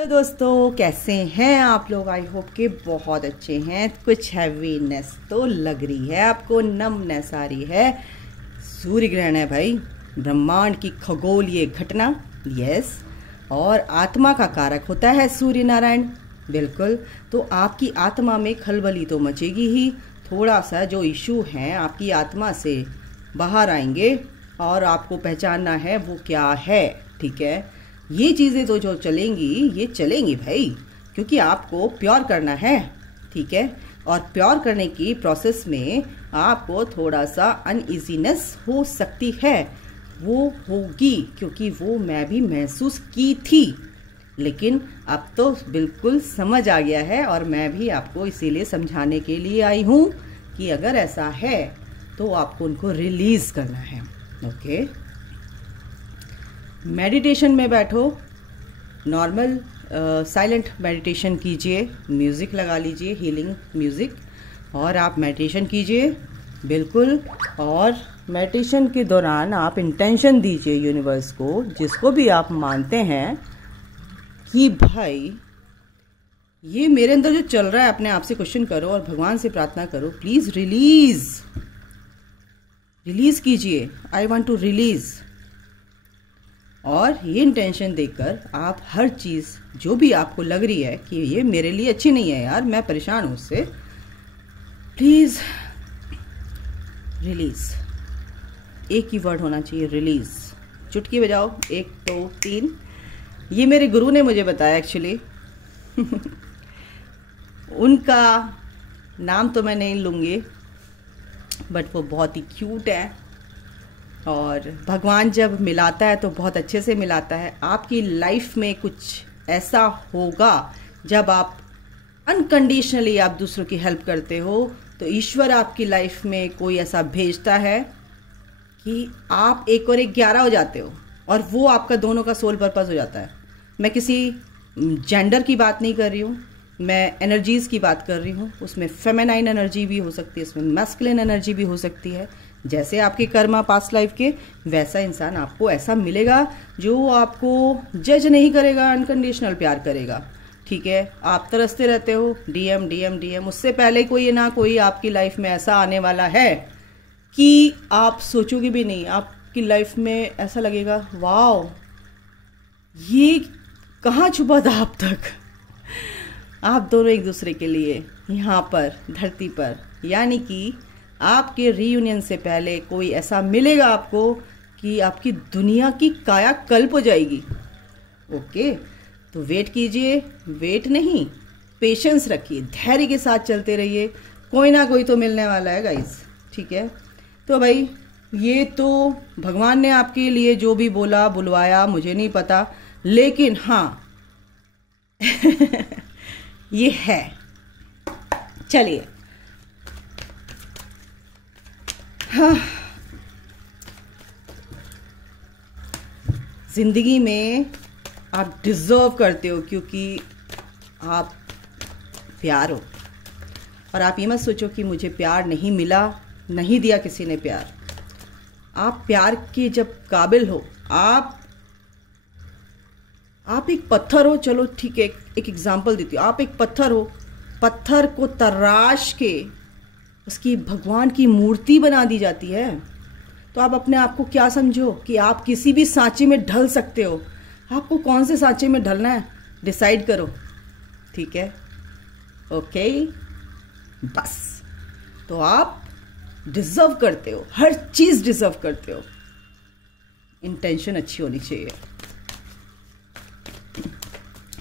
Hello दोस्तों, कैसे हैं आप लोग। आई होप के बहुत अच्छे हैं। कुछ हैवीनेस तो लग रही है आपको, नमनेस आ रही है। सूर्य ग्रहण है भाई, ब्रह्मांड की खगोलीय घटना। यस, और आत्मा का कारक होता है सूर्य नारायण। बिल्कुल, तो आपकी आत्मा में खलबली तो मचेगी ही। थोड़ा सा जो इशू है आपकी आत्मा से बाहर आएंगे और आपको पहचानना है वो क्या है। ठीक है, ये चीज़ें तो जो चलेंगी ये चलेंगी भाई, क्योंकि आपको प्योर करना है। ठीक है, और प्योर करने की प्रोसेस में आपको थोड़ा सा अनइजीनेस हो सकती है, वो होगी, क्योंकि वो मैं भी महसूस की थी। लेकिन अब तो बिल्कुल समझ आ गया है, और मैं भी आपको इसीलिए समझाने के लिए आई हूँ कि अगर ऐसा है तो आपको उनको रिलीज़ करना है। ओके, मेडिटेशन में बैठो, नॉर्मल साइलेंट मेडिटेशन कीजिए, म्यूज़िक लगा लीजिए, हीलिंग म्यूज़िक, और आप मेडिटेशन कीजिए। बिल्कुल, और मेडिटेशन के दौरान आप इंटेंशन दीजिए यूनिवर्स को, जिसको भी आप मानते हैं, कि भाई ये मेरे अंदर जो चल रहा है, अपने आप से क्वेश्चन करो और भगवान से प्रार्थना करो, प्लीज़ रिलीज़ कीजिए। I want to release. और ये इंटेंशन देकर आप हर चीज़ जो भी आपको लग रही है कि ये मेरे लिए अच्छी नहीं है यार, मैं परेशान हूँ उससे, प्लीज़ रिलीज़। एक ही वर्ड होना चाहिए, रिलीज़। चुटकी बजाओ, 1 2 3। ये मेरे गुरु ने मुझे बताया एक्चुअली। उनका नाम तो मैं नहीं लूँगी, बट वो बहुत ही क्यूट है, और भगवान जब मिलाता है तो बहुत अच्छे से मिलाता है। आपकी लाइफ में कुछ ऐसा होगा जब आप अनकंडीशनली आप दूसरों की हेल्प करते हो, तो ईश्वर आपकी लाइफ में कोई ऐसा भेजता है कि आप 1 और 1 11 हो जाते हो, और वो आपका दोनों का सोल पर्पस हो जाता है। मैं किसी जेंडर की बात नहीं कर रही हूँ, मैं एनर्जीज़ की बात कर रही हूँ। उसमें फेमिनाइन एनर्जी भी हो सकती है, उसमें मैस्कुलिन एनर्जी भी हो सकती है। जैसे आपके कर्मा पास्ट लाइफ के, वैसा इंसान आपको ऐसा मिलेगा जो आपको जज नहीं करेगा, अनकंडीशनल प्यार करेगा। ठीक है, आप तरसते रहते हो, डीएम डीएम डीएम, उससे पहले कोई ना कोई आपकी लाइफ में ऐसा आने वाला है कि आप सोचोगे भी नहीं। आपकी लाइफ में ऐसा लगेगा, वाओ ये कहाँ छुपा था अब तक। आप दोनों एक दूसरे के लिए यहाँ पर धरती पर, यानी कि आपके रीयूनियन से पहले कोई ऐसा मिलेगा आपको कि आपकी दुनिया की काया कल्प हो जाएगी। ओके, तो वेट कीजिए, वेट नहीं, पेशेंस रखिए, धैर्य के साथ चलते रहिए, कोई ना कोई तो मिलने वाला है गाइस। ठीक है, तो भाई ये तो भगवान ने आपके लिए जो भी बोला बुलवाया, मुझे नहीं पता, लेकिन हाँ ये है। चलिए, हाँ, जिंदगी में आप डिज़र्व करते हो, क्योंकि आप प्यार हो। और आप ये मत सोचो कि मुझे प्यार नहीं मिला, नहीं दिया किसी ने प्यार। आप प्यार के जब काबिल हो, आप एक पत्थर हो। चलो ठीक है, एक एग्जाम्पल देती हूँ। आप एक पत्थर हो, पत्थर को तराश के उसकी भगवान की मूर्ति बना दी जाती है। तो आप अपने आप को क्या समझो कि आप किसी भी सांचे में ढल सकते हो। आपको कौन से सांचे में ढलना है, डिसाइड करो। ठीक है, ओके, बस। तो आप डिजर्व करते हो, हर चीज़ डिजर्व करते हो। इंटेंशन अच्छी होनी चाहिए।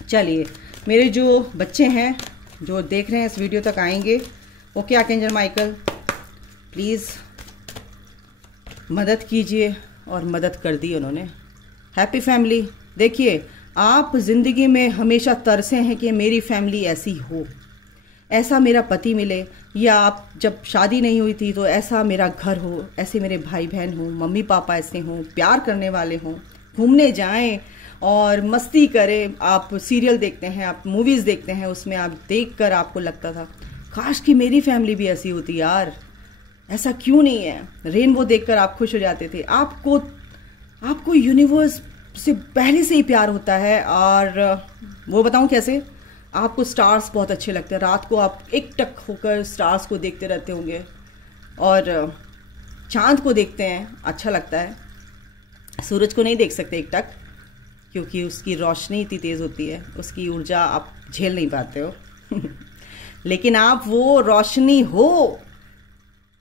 चलिए, मेरे जो बच्चे हैं जो देख रहे हैं इस वीडियो तक आएंगे, ओके आर्कएंजल माइकल प्लीज़ मदद कीजिए, और मदद कर दी उन्होंने। Happy family. देखिए, आप ज़िंदगी में हमेशा तरसे हैं कि मेरी फैमिली ऐसी हो, ऐसा मेरा पति मिले, या आप जब शादी नहीं हुई थी तो ऐसा मेरा घर हो, ऐसे मेरे भाई बहन हों, मम्मी पापा ऐसे हों, प्यार करने वाले हों, घूमने जाएं और मस्ती करें। आप सीरियल देखते हैं, आप मूवीज़ देखते हैं, उसमें आप देखकर आपको लगता था काश कि मेरी फैमिली भी ऐसी होती यार, ऐसा क्यों नहीं है। रेनबो देखकर आप खुश हो जाते थे। आपको यूनिवर्स उससे पहले से ही प्यार होता है। और वो बताऊं कैसे, आपको स्टार्स बहुत अच्छे लगते हैं, रात को आप एकटक होकर स्टार्स को देखते रहते होंगे और चांद को देखते हैं, अच्छा लगता है। सूरज को नहीं देख सकते एकटक, क्योंकि उसकी रोशनी इतनी तेज़ होती है, उसकी ऊर्जा आप झेल नहीं पाते हो लेकिन आप वो रोशनी हो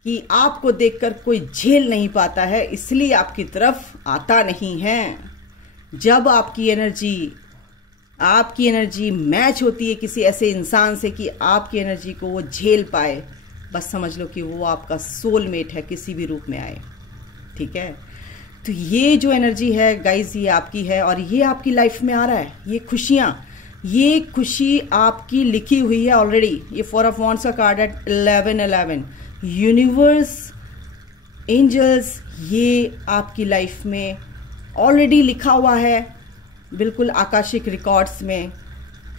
कि आपको देखकर कोई झेल नहीं पाता है, इसलिए आपकी तरफ आता नहीं है। जब आपकी एनर्जी मैच होती है किसी ऐसे इंसान से कि आपकी एनर्जी को वो झेल पाए, बस समझ लो कि वो आपका सोलमेट है, किसी भी रूप में आए। ठीक है, तो ये जो एनर्जी है गाइज, ये आपकी है और ये आपकी लाइफ में आ रहा है। ये खुशी आपकी लिखी हुई है ऑलरेडी। ये 4 ऑफ वॉन्ड्स का कार्ड है 1111। यूनिवर्स, एंजल्स, ये आपकी लाइफ में ऑलरेडी लिखा हुआ है, बिल्कुल आकाशिक रिकॉर्ड्स में,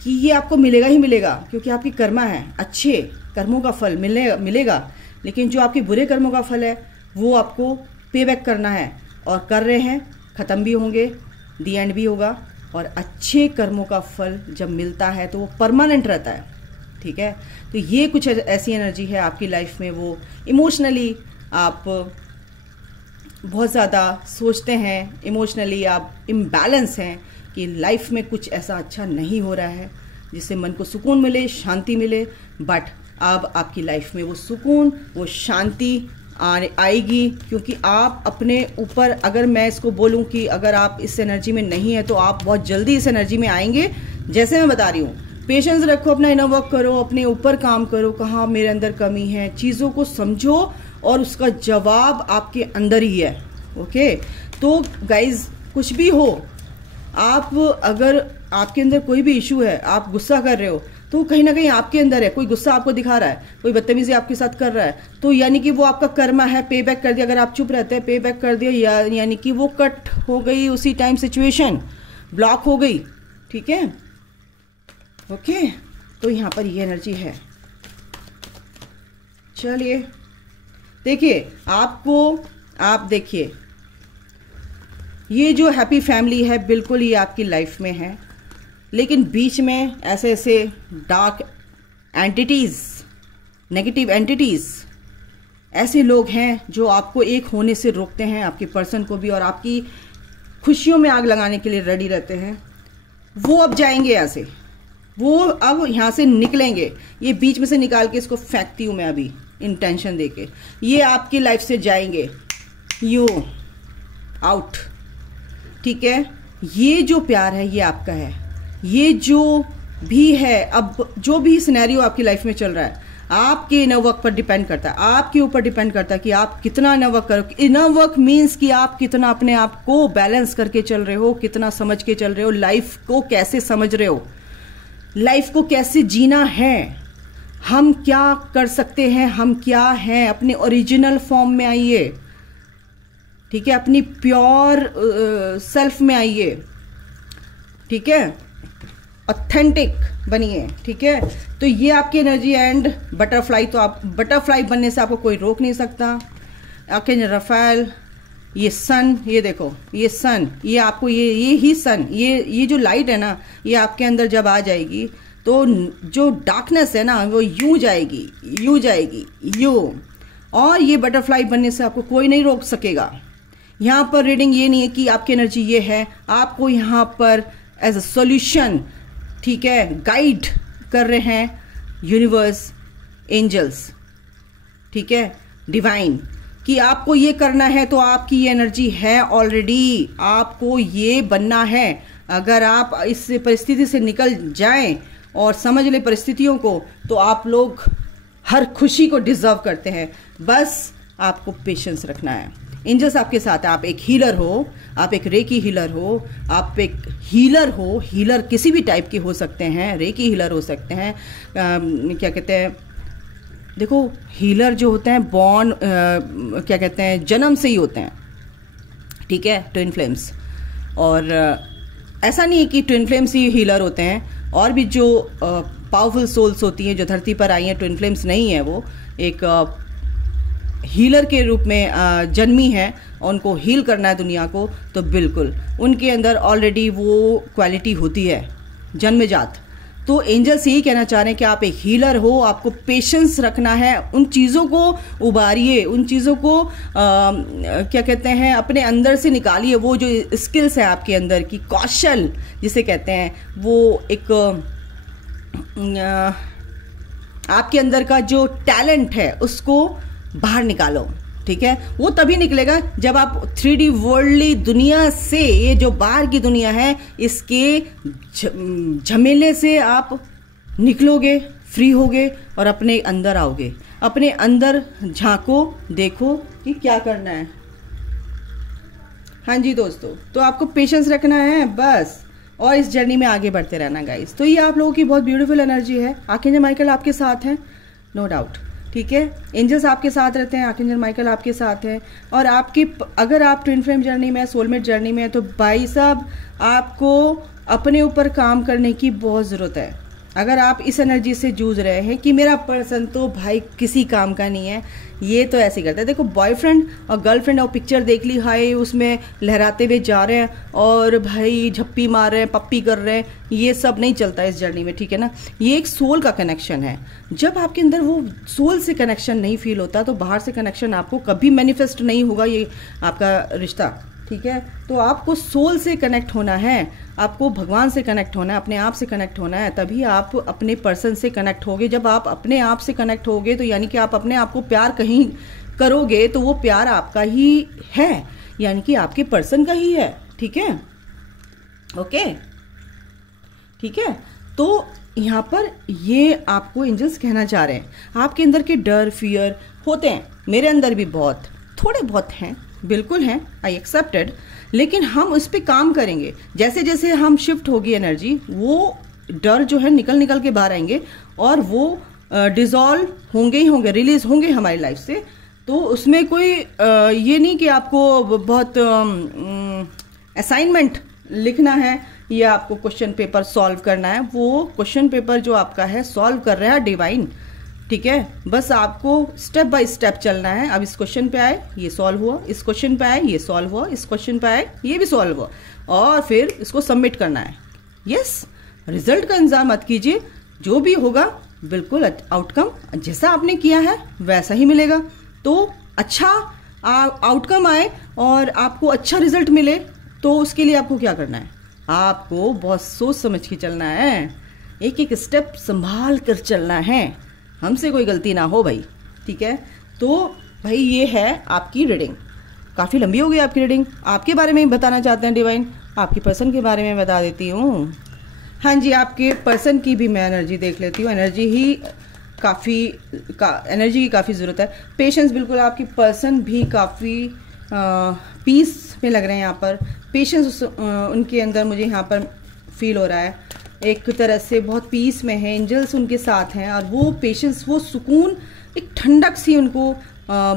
कि ये आपको मिलेगा ही मिलेगा, क्योंकि आपकी कर्मा है। अच्छे कर्मों का फल मिलेगा, लेकिन जो आपके बुरे कर्मों का फल है वो आपको पे बैक करना है, और कर रहे हैं, ख़त्म भी होंगे, दी एंड भी होगा। और अच्छे कर्मों का फल जब मिलता है तो वो परमानेंट रहता है। ठीक है, तो ये कुछ ऐसी एनर्जी है आपकी लाइफ में, वो इमोशनली आप बहुत ज़्यादा सोचते हैं, इमोशनली आप इम्बैलेंस हैं कि लाइफ में कुछ ऐसा अच्छा नहीं हो रहा है जिससे मन को सुकून मिले, शांति मिले। बट अब आपकी लाइफ में वो सुकून, वो शांति आएगी, क्योंकि आप अपने ऊपर, अगर मैं इसको बोलूं कि अगर आप इस एनर्जी में नहीं है तो आप बहुत जल्दी इस एनर्जी में आएंगे। जैसे मैं बता रही हूँ, पेशेंस रखो, अपना इनर वर्क करो, अपने ऊपर काम करो, कहाँ मेरे अंदर कमी है, चीज़ों को समझो और उसका जवाब आपके अंदर ही है। ओके, तो गाइज कुछ भी हो, आप अगर आपके अंदर कोई भी इशू है, आप गुस्सा कर रहे हो, तो कहीं ना कहीं आपके अंदर है, कोई गुस्सा आपको दिखा रहा है, कोई बदतमीजी आपके साथ कर रहा है, तो यानी कि वो आपका कर्मा है, पे बैक कर दिया। अगर आप चुप रहते हैं, पे बैक कर दिया, यानी कि वो कट हो गई उसी टाइम, सिचुएशन ब्लॉक हो गई। ठीक है, ओके, तो यहाँ पर ये एनर्जी है। चलिए देखिए, आप देखिए, ये जो हैप्पी फैमिली है बिल्कुल ये आपकी लाइफ में है, लेकिन बीच में ऐसे ऐसे डार्क एंटिटीज़, नेगेटिव एंटिटीज़, ऐसे लोग हैं जो आपको एक होने से रोकते हैं, आपके पर्सन को भी, और आपकी खुशियों में आग लगाने के लिए रेडी रहते हैं। वो अब जाएंगे यहाँ से, वो अब यहाँ से निकलेंगे। ये बीच में से निकाल के इसको फेंकती हूँ मैं अभी, इंटेंशन देके। ये आपकी लाइफ से जाएंगे, यू आउट। ठीक है, ये जो प्यार है ये आपका है। ये जो भी है, अब जो भी सिनेरियो आपकी लाइफ में चल रहा है, आपके इनर वर्क पर डिपेंड करता है, आपके ऊपर डिपेंड करता है कि आप कितना इनर वर्क करो। इनर वर्क मीन्स कि आप कितना अपने आप को बैलेंस करके चल रहे हो, कितना समझ के चल रहे हो, लाइफ को कैसे समझ रहे हो, लाइफ को कैसे जीना है, हम क्या कर सकते हैं, हम क्या हैं, अपने ओरिजिनल फॉर्म में आइए। ठीक है, अपनी प्योर सेल्फ में आइए। ठीक है, ऑथेंटिक बनिए। ठीक है, तो ये आपकी एनर्जी एंड बटरफ्लाई, तो आप बटरफ्लाई बनने से आपको कोई रोक नहीं सकता। आर्कएंजल राफेल, ये सन, ये देखो, ये सन, ये आपको ये ही सन, ये जो लाइट है ना, ये आपके अंदर जब आ जाएगी तो जो डार्कनेस है ना वो यूं जाएगी, यूं जाएगी, यूं। और ये बटरफ्लाई बनने से आपको कोई नहीं रोक सकेगा। यहाँ पर रीडिंग ये नहीं है कि आपकी एनर्जी ये है, आपको यहाँ पर एज अ सॉल्यूशन, ठीक है, गाइड कर रहे हैं यूनिवर्स, एंजल्स, ठीक है, डिवाइन, कि आपको ये करना है। तो आपकी ये एनर्जी है ऑलरेडी, आपको ये बनना है। अगर आप इस परिस्थिति से निकल जाएं और समझ लें परिस्थितियों को, तो आप लोग हर खुशी को डिजर्व करते हैं। बस आपको पेशेंस रखना है। एंजल्स आपके साथ है। आप एक हीलर हो, आप एक रेकी हीलर हो, आप एक हीलर हो, हीलर किसी भी टाइप के हो सकते हैं, रेकी हीलर हो सकते हैं, क्या कहते हैं, देखो हीलर जो होते हैं बॉर्न, क्या कहते हैं, जन्म से ही होते हैं। ठीक है, ट्विन फ्लेम्स। और ऐसा नहीं है कि ट्विन फ्लेम्स ही हीलर होते हैं, और भी जो पावरफुल सोल्स होती हैं जो धरती पर आई हैं, ट्विन फ्लेम्स नहीं है, वो एक हीलर के रूप में जन्मी है और उनको हील करना है दुनिया को, तो बिल्कुल उनके अंदर ऑलरेडी वो क्वालिटी होती है जन्मजात। तो एंजल्स यही कहना चाह रहे हैं कि आप एक हीलर हो, आपको पेशेंस रखना है, उन चीज़ों को उबारिए, उन चीज़ों को क्या कहते हैं अपने अंदर से निकालिए। वो जो स्किल्स है आपके अंदर की, कौशल जिसे कहते हैं, वो एक आपके अंदर का जो टैलेंट है उसको बाहर निकालो, ठीक है। वो तभी निकलेगा जब आप 3D वर्ल्डली दुनिया से, ये जो बाहर की दुनिया है, इसके झमेले से आप निकलोगे, फ्री होगे और अपने अंदर आओगे। अपने अंदर झांको, देखो कि क्या करना है। हाँ जी दोस्तों, तो आपको पेशेंस रखना है बस, और इस जर्नी में आगे बढ़ते रहना गाइस। तो ये आप लोगों की बहुत ब्यूटीफुल एनर्जी है। आर्कएंजल माइकल आपके साथ हैं, नो डाउट, ठीक है। एंजल्स आपके साथ रहते हैं, आर्कएंजल माइकल आपके साथ है। और आपकी अगर आप ट्विन फ्लेम जर्नी में, सोलमेट जर्नी में है, तो भाई साहब आपको अपने ऊपर काम करने की बहुत ज़रूरत है। अगर आप इस एनर्जी से जूझ रहे हैं कि मेरा पर्सन तो भाई किसी काम का नहीं है, ये तो ऐसे करता है। देखो बॉयफ्रेंड और गर्लफ्रेंड, और पिक्चर देख ली, हाय उसमें लहराते हुए जा रहे हैं और भाई झप्पी मार रहे हैं, पप्पी कर रहे हैं, ये सब नहीं चलता इस जर्नी में, ठीक है ना। ये एक सोल का कनेक्शन है। जब आपके अंदर वो सोल से कनेक्शन नहीं फील होता तो बाहर से कनेक्शन आपको कभी मैनिफेस्ट नहीं होगा, ये आपका रिश्ता, ठीक है। तो आपको सोल से कनेक्ट होना है, आपको भगवान से कनेक्ट होना है, अपने आप से कनेक्ट होना है, तभी आप अपने पर्सन से कनेक्ट होगे। जब आप अपने आप से कनेक्ट होगे तो यानी कि आप अपने आप को प्यार कहीं करोगे तो वो प्यार आपका ही है, यानी कि आपके पर्सन का ही है, ठीक है, ओके, ठीक है। तो यहाँ पर ये आपको एंजल्स कहना चाह रहे हैं, आपके अंदर के डर, फियर होते हैं, मेरे अंदर भी बहुत थोड़े बहुत हैं, बिल्कुल हैं, आई एक्सेप्टेड, लेकिन हम उस पर काम करेंगे। जैसे जैसे हम शिफ्ट होगी एनर्जी, वो डर जो है निकल निकल के बाहर आएंगे और वो डिज़ोल्व होंगे ही होंगे, रिलीज होंगे हमारी लाइफ से। तो उसमें कोई ये नहीं कि आपको बहुत असाइनमेंट लिखना है या आपको क्वेश्चन पेपर सॉल्व करना है। वो क्वेश्चन पेपर जो आपका है सॉल्व कर रहा है डिवाइन, ठीक है। बस आपको स्टेप बाय स्टेप चलना है। अब इस क्वेश्चन पे आए, ये सॉल्व हुआ, इस क्वेश्चन पे आए, ये सॉल्व हुआ, इस क्वेश्चन पे आए, ये भी सॉल्व हुआ, और फिर इसको सबमिट करना है। यस, रिजल्ट का इंतजार मत कीजिए, जो भी होगा बिल्कुल आउटकम जैसा आपने किया है वैसा ही मिलेगा। तो अच्छा आउटकम आए और आपको अच्छा रिजल्ट मिले, तो उसके लिए आपको क्या करना है, आपको बहुत सोच समझ के चलना है, एक एक स्टेप संभाल कर चलना है, हमसे कोई गलती ना हो भाई, ठीक है। तो भाई ये है आपकी रीडिंग, काफ़ी लंबी हो गई आपकी रीडिंग। आपके बारे में ही बताना चाहते हैं डिवाइन, आपके पर्सन के बारे में बता देती हूँ। हाँ जी, आपके पर्सन की भी मैं एनर्जी देख लेती हूँ। एनर्जी की काफ़ी ज़रूरत है। पेशेंस, बिल्कुल आपकी पर्सन भी काफ़ी पीस में लग रहे हैं यहाँ पर। पेशेंस उनके अंदर मुझे यहाँ पर फील हो रहा है, एक तरह से बहुत पीस में है, एंजल्स उनके साथ हैं, और वो पेशेंस, वो सुकून, एक ठंडक सी उनको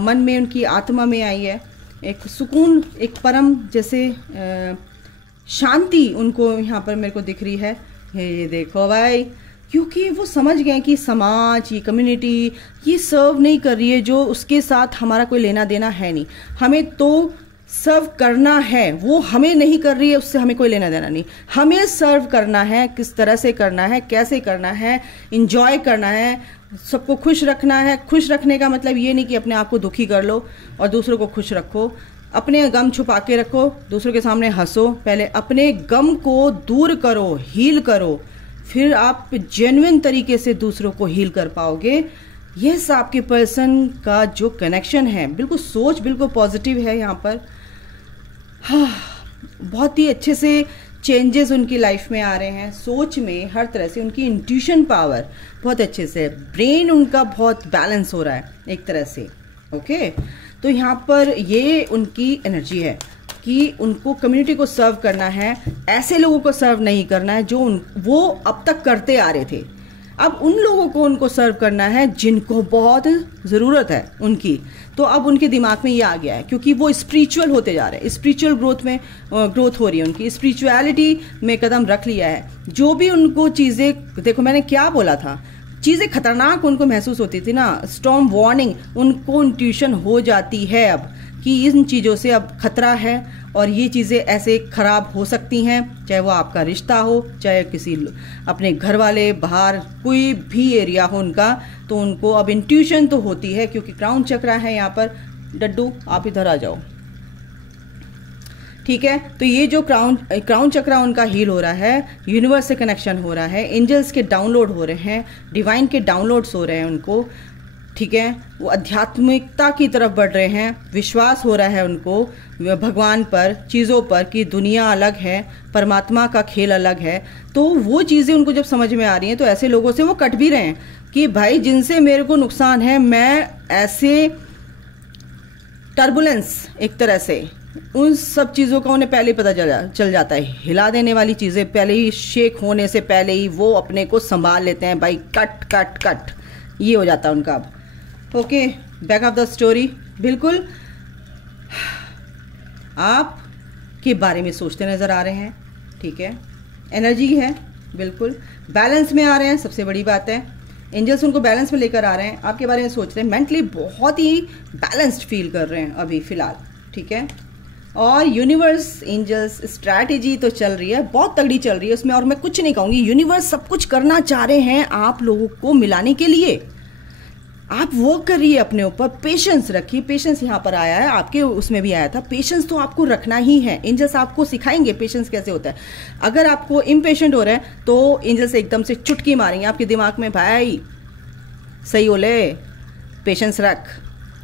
मन में, उनकी आत्मा में आई है, एक सुकून, एक परम जैसे शांति उनको यहाँ पर मेरे को दिख रही है। ये देखो भाई, क्योंकि वो समझ गए कि समाज, ये कम्युनिटी ये सर्व नहीं कर रही है, जो उसके साथ हमारा कोई लेना देना है नहीं, हमें तो सर्व करना है, वो हमें नहीं कर रही है, उससे हमें कोई लेना देना नहीं, हमें सर्व करना है, किस तरह से करना है, कैसे करना है, इंजॉय करना है, सबको खुश रखना है। खुश रखने का मतलब ये नहीं कि अपने आप को दुखी कर लो और दूसरों को खुश रखो, अपने गम छुपा के रखो, दूसरों के सामने हंसो, पहले अपने गम को दूर करो, हील करो, फिर आप जेन्युइन तरीके से दूसरों को हील कर पाओगे। यस, आपके पर्सन का जो कनेक्शन है, बिल्कुल सोच बिल्कुल पॉजिटिव है यहाँ पर। हाँ, बहुत ही अच्छे से चेंजेस उनकी लाइफ में आ रहे हैं, सोच में हर तरह से। उनकी इंट्यूशन पावर बहुत अच्छे से, ब्रेन उनका बहुत बैलेंस हो रहा है एक तरह से, ओके। तो यहाँ पर ये उनकी एनर्जी है कि उनको कम्युनिटी को सर्व करना है, ऐसे लोगों को सर्व नहीं करना है जो वो अब तक करते आ रहे थे। अब उन लोगों को उनको सर्व करना है जिनको बहुत ज़रूरत है उनकी। तो अब उनके दिमाग में ये आ गया है, क्योंकि वो स्पिरिचुअल होते जा रहे हैं, स्पिरिचुअल ग्रोथ हो रही है, उनकी स्पिरिचुअलिटी में कदम रख लिया है। जो भी उनको चीज़ें, देखो मैंने क्या बोला था, चीज़ें खतरनाक उनको महसूस होती थी ना, स्टॉर्म वार्निंग, उनको इंट्यूशन हो जाती है अब कि इन चीज़ों से अब खतरा है और ये चीज़ें ऐसे ख़राब हो सकती हैं, चाहे वो आपका रिश्ता हो, चाहे किसी अपने घर वाले, बाहर कोई भी एरिया हो उनका, तो उनको अब इंट्यूशन तो होती है। क्योंकि क्राउन चक्रा है यहाँ पर। डड्डू आप इधर आ जाओ, ठीक है। तो ये जो क्राउन चक्रा उनका हील हो रहा है, यूनिवर्स से कनेक्शन हो रहा है, एंजल्स के डाउनलोड हो रहे हैं, डिवाइन के डाउनलोड्स हो रहे हैं उनको, ठीक है। वो आध्यात्मिकता की तरफ बढ़ रहे हैं, विश्वास हो रहा है उनको भगवान पर, चीज़ों पर, कि दुनिया अलग है, परमात्मा का खेल अलग है। तो वो चीज़ें उनको जब समझ में आ रही हैं तो ऐसे लोगों से वो कट भी रहे हैं कि भाई जिनसे मेरे को नुकसान है, मैं ऐसे टर्बुलेंस एक तरह से उन सब चीज़ों का उन्हें पहले ही पता चल जाता है। हिला देने वाली चीज़ें पहले ही, शेक होने से पहले ही वो अपने को संभाल लेते हैं भाई, कट कट कट, ये हो जाता है उनका अब। Okay, back of the story. बिल्कुल आप के बारे में सोचते नज़र आ रहे हैं, ठीक है। एनर्जी है, बिल्कुल बैलेंस में आ रहे हैं, सबसे बड़ी बात है। एंजल्स उनको बैलेंस में लेकर आ रहे हैं, आपके बारे में सोच रहे हैं, मेंटली बहुत ही बैलेंस्ड फील कर रहे हैं अभी फ़िलहाल, ठीक है। और यूनिवर्स, एंजल्स स्ट्रैटेजी तो चल रही है, बहुत तगड़ी चल रही है उसमें, और मैं कुछ नहीं कहूँगी, यूनिवर्स सब कुछ करना चाह रहे हैं आप लोगों को मिलाने के लिए। आप वर्क करिए अपने ऊपर, पेशेंस रखिए। पेशेंस यहाँ पर आया है, आपके उसमें भी आया था, पेशेंस तो आपको रखना ही है। एंजल्स आपको सिखाएंगे पेशेंस कैसे होता है। अगर आपको इम्पेशेंट हो रहे हैं तो एंजल्स एकदम से चुटकी मारेंगे आपके दिमाग में, भाई सही हो ले, पेशेंस रख,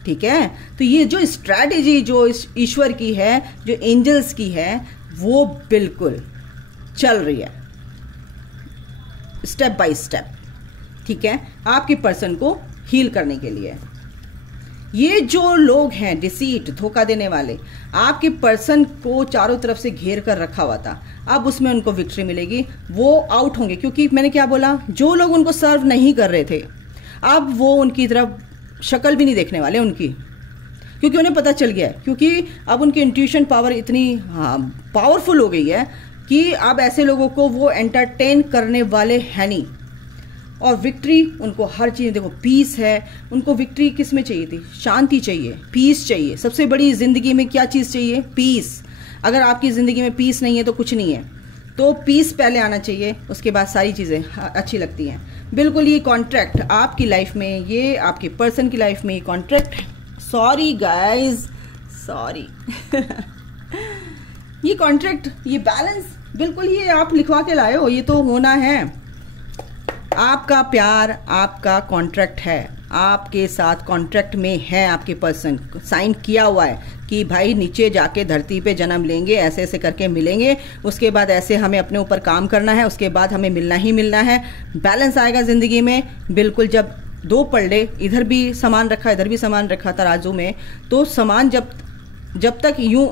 ठीक है। तो ये जो स्ट्रैटेजी जो ईश्वर की है, जो एंजल्स की है, वो बिल्कुल चल रही है स्टेप बाय स्टेप, ठीक है, आपके पर्सन को हील करने के लिए। ये जो लोग हैं डिसीट, धोखा देने वाले, आपके पर्सन को चारों तरफ से घेर कर रखा हुआ था, अब उसमें उनको विक्ट्री मिलेगी, वो आउट होंगे। क्योंकि मैंने क्या बोला, जो लोग उनको सर्व नहीं कर रहे थे, अब वो उनकी तरफ शक्ल भी नहीं देखने वाले उनकी, क्योंकि उन्हें पता चल गया है। क्योंकि अब उनकी इंट्यूशन पावर इतनी पावरफुल हो गई है कि अब ऐसे लोगों को वो एंटरटेन करने वाले हैं नहीं। और विक्ट्री उनको हर चीज़, देखो पीस है, उनको विक्ट्री किस में चाहिए थी, शांति चाहिए, पीस चाहिए। सबसे बड़ी ज़िंदगी में क्या चीज़ चाहिए, पीस। अगर आपकी ज़िंदगी में पीस नहीं है तो कुछ नहीं है, तो पीस पहले आना चाहिए, उसके बाद सारी चीज़ें अच्छी लगती हैं। बिल्कुल ये कॉन्ट्रैक्ट आपकी लाइफ में, ये आपके पर्सन की लाइफ में ये कॉन्ट्रैक्ट, सॉरी गाइज, सॉरी ये कॉन्ट्रैक्ट, ये बैलेंस, बिल्कुल ये आप लिखवा के लाए हो, ये तो होना है। आपका प्यार, आपका कॉन्ट्रैक्ट है, आपके साथ कॉन्ट्रैक्ट में है, आपके पर्सन साइन किया हुआ है कि भाई नीचे जाके धरती पे जन्म लेंगे, ऐसे ऐसे करके मिलेंगे, उसके बाद ऐसे हमें अपने ऊपर काम करना है, उसके बाद हमें मिलना ही मिलना है। बैलेंस आएगा ज़िंदगी में। बिल्कुल जब दो पलड़े, इधर भी सामान रखा, इधर भी सामान रखा तराजू में, तो सामान जब तक यूं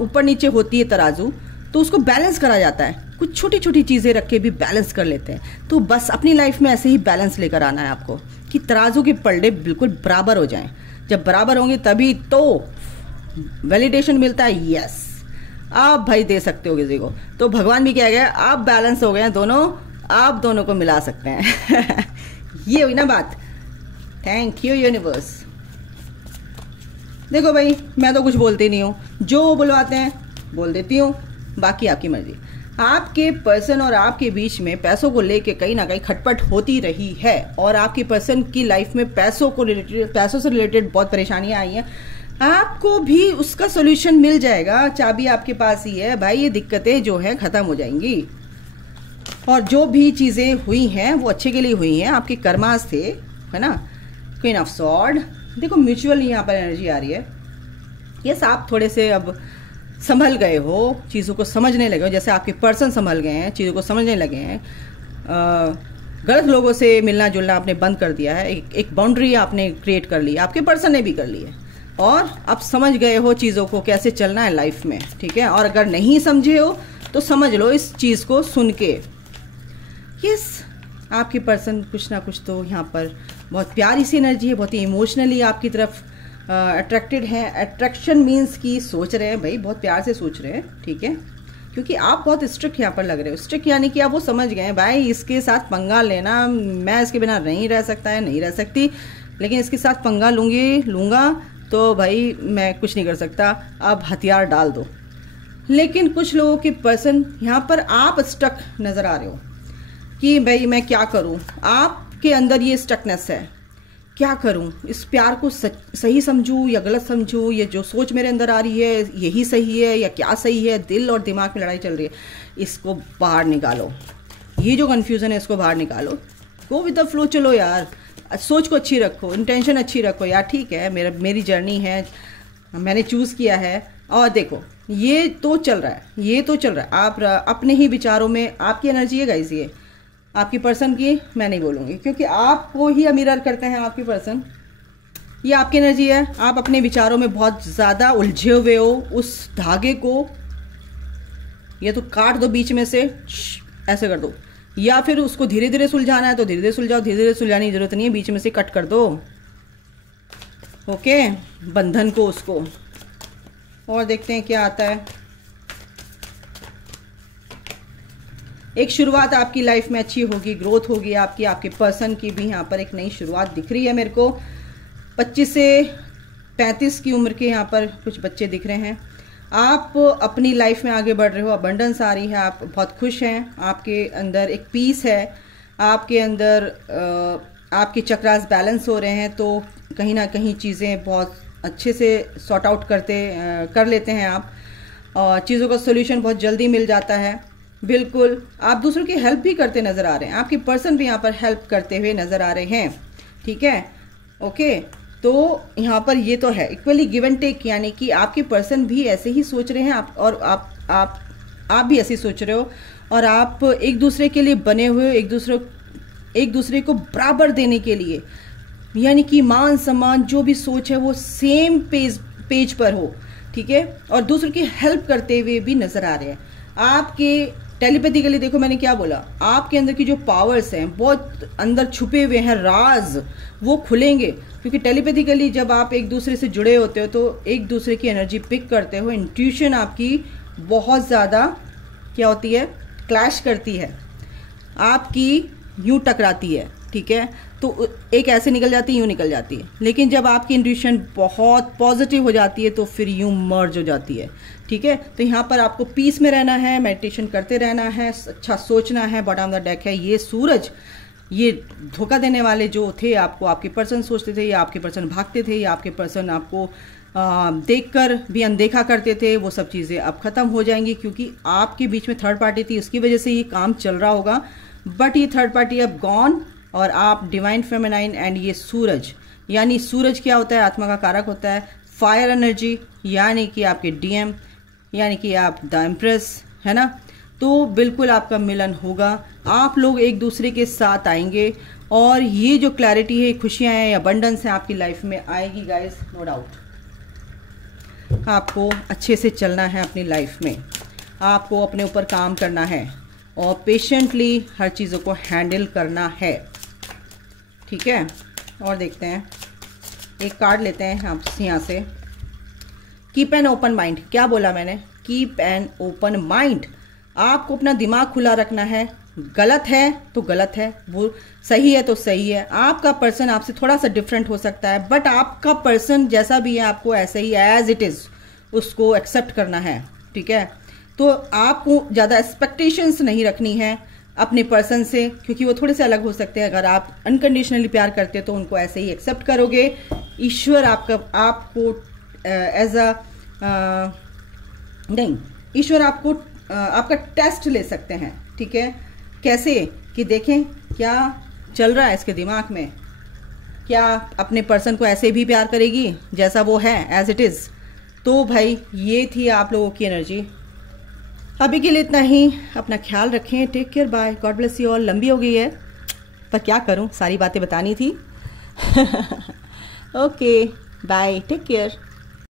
ऊपर नीचे होती है तराजू, तो उसको बैलेंस करा जाता है। कुछ छोटी छोटी चीज़ें रख के भी बैलेंस कर लेते हैं। तो बस अपनी लाइफ में ऐसे ही बैलेंस लेकर आना है आपको कि तराजू के पलड़े बिल्कुल बराबर हो जाएं। जब बराबर होंगे तभी तो वैलिडेशन मिलता है, यस आप भाई दे सकते हो किसी को। तो भगवान भी कह गए, आप बैलेंस हो गए हैं दोनों, आप दोनों को मिला सकते हैं ये हुई ना बात। Thank you universe. देखो भाई, मैं तो कुछ बोलती नहीं हूँ, जो बुलवाते हैं बोल देती हूँ, बाकी आपकी मर्जी। आपके पर्सन और आपके बीच में पैसों को लेके कहीं ना कहीं खटपट होती रही है, और आपके पर्सन की लाइफ में पैसों से रिलेटेड बहुत परेशानियां आई हैं। आपको भी उसका सोल्यूशन मिल जाएगा, चाबी आपके पास ही है भाई। ये दिक्कतें जो है खत्म हो जाएंगी, और जो भी चीज़ें हुई हैं वो अच्छे के लिए हुई हैं, आपके कर्मास थे, है ना। क्वीन ऑफ सॉर्ड, देखो म्यूचुअल यहाँ पर एनर्जी आ रही है। यस, आप थोड़े से अब संभल गए हो, चीज़ों को समझने लगे हो, जैसे आपके पर्सन संभल गए हैं, चीज़ों को समझने लगे हैं। गलत लोगों से मिलना जुलना आपने बंद कर दिया है, एक बाउंड्री आपने क्रिएट कर ली, आपके पर्सन ने भी कर ली है, और अब समझ गए हो चीज़ों को कैसे चलना है लाइफ में, ठीक है। और अगर नहीं समझे हो तो समझ लो इस चीज़ को सुन के। यस, आपके पर्सन कुछ ना कुछ तो यहाँ पर बहुत प्यारी सी एनर्जी है, बहुत ही इमोशनली आपकी तरफ अट्रैक्टेड है। अट्रैक्शन मीन्स कि सोच रहे हैं भाई, बहुत प्यार से सोच रहे हैं, ठीक है। क्योंकि आप बहुत स्ट्रिक्ट यहाँ पर लग रहे हो। स्ट्रिक्ट यानी कि आप वो समझ गए हैं भाई इसके साथ पंगा लेना, मैं इसके बिना नहीं रह सकता है, नहीं रह सकती, लेकिन इसके साथ पंगा लूँगा तो भाई मैं कुछ नहीं कर सकता, अब हथियार डाल दो। लेकिन कुछ लोगों के पर्सन यहाँ पर आप स्टक नज़र आ रहे हो कि भाई मैं क्या करूँ, आपके अंदर ये स्टकनेस है, क्या करूँ, इस प्यार को सही समझूँ या गलत समझूँ, ये जो सोच मेरे अंदर आ रही है यही सही है या क्या सही है, दिल और दिमाग में लड़ाई चल रही है, इसको बाहर निकालो। ये जो कन्फ्यूज़न है इसको बाहर निकालो, गो विद द फ्लो, चलो यार, सोच को अच्छी रखो, इंटेंशन अच्छी रखो यार, ठीक है मेरी जर्नी है, मैंने चूज़ किया है, और देखो ये तो चल रहा है, ये तो चल रहा है, आप अपने ही विचारों में, आपकी एनर्जी है गाइस, ये आपकी पर्सन की मैं नहीं बोलूँगी क्योंकि आपको ही मिरर करते हैं आपकी पर्सन, ये आपकी एनर्जी है। आप अपने विचारों में बहुत ज़्यादा उलझे हुए हो, उस धागे को या तो काट दो बीच में से, ऐसे कर दो, या फिर उसको धीरे धीरे सुलझाना है तो धीरे धीरे सुलझाओ, धीरे धीरे सुलझाने की जरूरत नहीं है, बीच में से कट कर दो, ओके, बंधन को उसको। और देखते हैं क्या आता है। एक शुरुआत आपकी लाइफ में अच्छी होगी, ग्रोथ होगी आपकी, आपके पर्सन की भी यहाँ पर एक नई शुरुआत दिख रही है मेरे को। 25 से 35 की उम्र के यहाँ पर कुछ बच्चे दिख रहे हैं। आप अपनी लाइफ में आगे बढ़ रहे हो, अबंडेंस आ रही है, आप बहुत खुश हैं, आपके अंदर एक पीस है, आपके अंदर आपके चक्रास बैलेंस हो रहे हैं, तो कहीं ना कहीं चीज़ें बहुत अच्छे से सॉर्ट आउट कर लेते हैं आप, और चीज़ों का सोल्यूशन बहुत जल्दी मिल जाता है। बिल्कुल आप दूसरों की हेल्प भी करते नज़र आ रहे हैं, आपके पर्सन भी यहाँ पर हेल्प करते हुए नज़र आ रहे हैं, ठीक है, ओके। तो यहाँ पर ये तो है इक्वली गिव एंड टेक, यानी कि आपके पर्सन भी ऐसे ही सोच रहे हैं, आप भी ऐसे ही सोच रहे हो, और आप एक दूसरे के लिए बने हुए हो, एक दूसरे को बराबर देने के लिए, यानी कि मान सम्मान जो भी सोच है वो सेम पेज पर हो, ठीक है, और दूसरों की हेल्प करते हुए भी नजर आ रहे हैं। आपके टेलीपैथिकली देखो मैंने क्या बोला, आपके अंदर की जो पावर्स हैं बहुत अंदर छुपे हुए हैं, राज वो खुलेंगे, क्योंकि टेलीपैथिकली जब आप एक दूसरे से जुड़े होते हो तो एक दूसरे की एनर्जी पिक करते हो, इंट्यूशन आपकी बहुत ज़्यादा क्या होती है, क्लैश करती है, आपकी यूं टकराती है, ठीक है, तो एक ऐसे निकल जाती है, यूं निकल जाती है, लेकिन जब आपकी इंट्यूशन बहुत पॉजिटिव हो जाती है तो फिर यूं मर्ज हो जाती है, ठीक है। तो यहाँ पर आपको पीस में रहना है, मेडिटेशन करते रहना है, अच्छा सोचना है। बॉटम ऑफ द डेक है ये सूरज, ये धोखा देने वाले जो थे आपको, आपके पर्सन सोचते थे या आपके पर्सन भागते थे या आपके पर्सन आपको देखकर भी अनदेखा करते थे, वो सब चीज़ें अब ख़त्म हो जाएंगी, क्योंकि आपके बीच में थर्ड पार्टी थी, उसकी वजह से ये काम चल रहा होगा, बट ये थर्ड पार्टी अब गॉन, और आप डिवाइन फेमिनाइन एंड ये सूरज, यानी सूरज क्या होता है, आत्मा का कारक होता है, फायर एनर्जी, यानी कि आपके डीएम, यानी कि आप द एम्प्रेस, है ना, तो बिल्कुल आपका मिलन होगा, आप लोग एक दूसरे के साथ आएंगे, और ये जो क्लैरिटी है, खुशियां हैं, अबंडेंस है आपकी लाइफ में आएगी गाइस, नो डाउट। आपको अच्छे से चलना है अपनी लाइफ में, आपको अपने ऊपर काम करना है और पेशेंटली हर चीज़ों को हैंडल करना है, ठीक है। और देखते हैं, एक कार्ड लेते हैं आप यहाँ से, कीप एन ओपन माइंड। क्या बोला मैंने, कीप एन ओपन माइंड, आपको अपना दिमाग खुला रखना है, गलत है तो गलत है, वो सही है तो सही है। आपका पर्सन आपसे थोड़ा सा डिफरेंट हो सकता है, बट आपका पर्सन जैसा भी है आपको ऐसे ही एज इट इज़ उसको एक्सेप्ट करना है, ठीक है। तो आपको ज़्यादा एक्सपेक्टेशंस नहीं रखनी है अपने पर्सन से, क्योंकि वो थोड़े से अलग हो सकते हैं। अगर आप अनकंडीशनली प्यार करते हो तो उनको ऐसे ही एक्सेप्ट करोगे। ईश्वर आपको एज अ नहीं, ईश्वर आपको आपका टेस्ट ले सकते हैं, ठीक है। कैसे कि देखें क्या चल रहा है इसके दिमाग में, क्या अपने पर्सन को ऐसे भी प्यार करेगी जैसा वो है एज इट इज़। तो भाई ये थी आप लोगों की एनर्जी। अभी के लिए इतना ही, अपना ख्याल रखें, take care, bye, God bless you all. लंबी हो गई है पर क्या करूं, सारी बातें बतानी थी। Okay bye, take care.